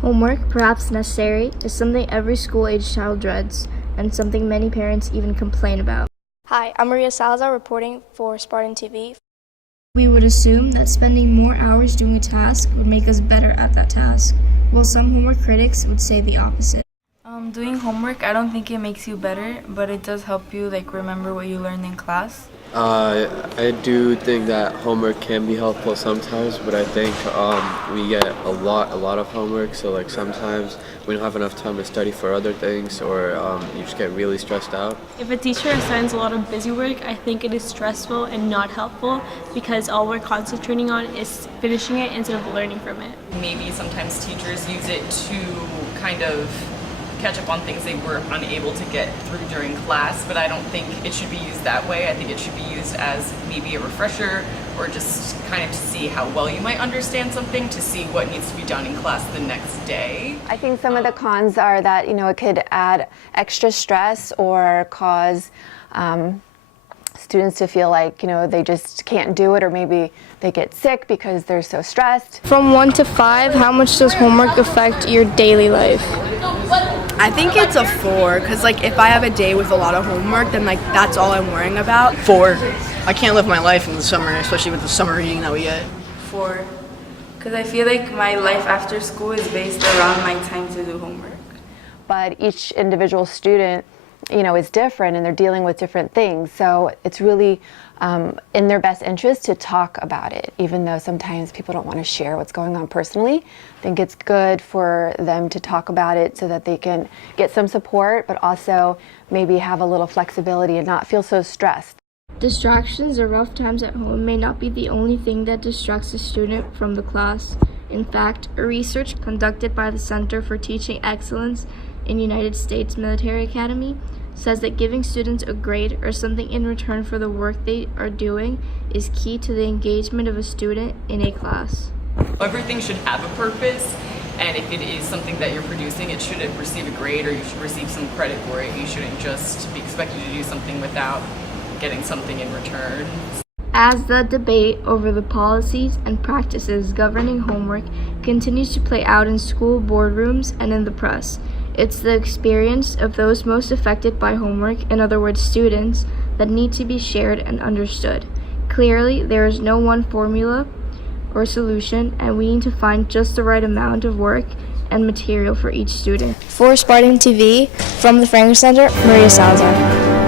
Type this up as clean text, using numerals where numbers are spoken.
Homework, perhaps necessary, is something every school-age child dreads, and something many parents even complain about. Hi, I'm Maria Salazar reporting for Spartan TV. We would assume that spending more hours doing a task would make us better at that task, while some homework critics would say the opposite. Doing homework, I don't think it makes you better, but it does help you remember what you learned in class. I do think that homework can be helpful sometimes, but I think we get a lot of homework, so sometimes we don't have enough time to study for other things, or you just get really stressed out. If a teacher assigns a lot of busy work, I think it is stressful and not helpful because all we're concentrating on is finishing it instead of learning from it. Maybe sometimes teachers use it to kind of catch up on things they were unable to get through during class, but I don't think it should be used that way. I think it should be used as maybe a refresher, or just kind of to see how well you might understand something, to see what needs to be done in class the next day. I think some of the cons are that, it could add extra stress or cause students to feel like, they just can't do it, or maybe they get sick because they're so stressed. From 1 to 5, how much does homework affect your daily life? I think it's a 4, because if I have a day with a lot of homework, then that's all I'm worrying about. 4. I can't live my life in the summer, especially with the summer reading that we get. 4, because I feel like my life after school is based around my time to do homework. But each individual student, is different, and they're dealing with different things. So it's really in their best interest to talk about it, even though sometimes people don't want to share what's going on personally. I think it's good for them to talk about it so that they can get some support, but also maybe have a little flexibility and not feel so stressed. Distractions or rough times at home may not be the only thing that distracts a student from the class. In fact, a research conducted by the Center for Teaching Excellence in United States Military Academy says that giving students a grade or something in return for the work they are doing is key to the engagement of a student in a class. Everything should have a purpose, and if it is something that you're producing, it should receive a grade, or you should receive some credit for it. You shouldn't just be expected to do something without getting something in return. As the debate over the policies and practices governing homework continues to play out in school boardrooms and in the press, it's the experience of those most affected by homework, in other words students, that need to be shared and understood. Clearly, there is no one formula or solution, and we need to find just the right amount of work and material for each student. For Spartan TV, from the Franklin Center, Maria Salazar.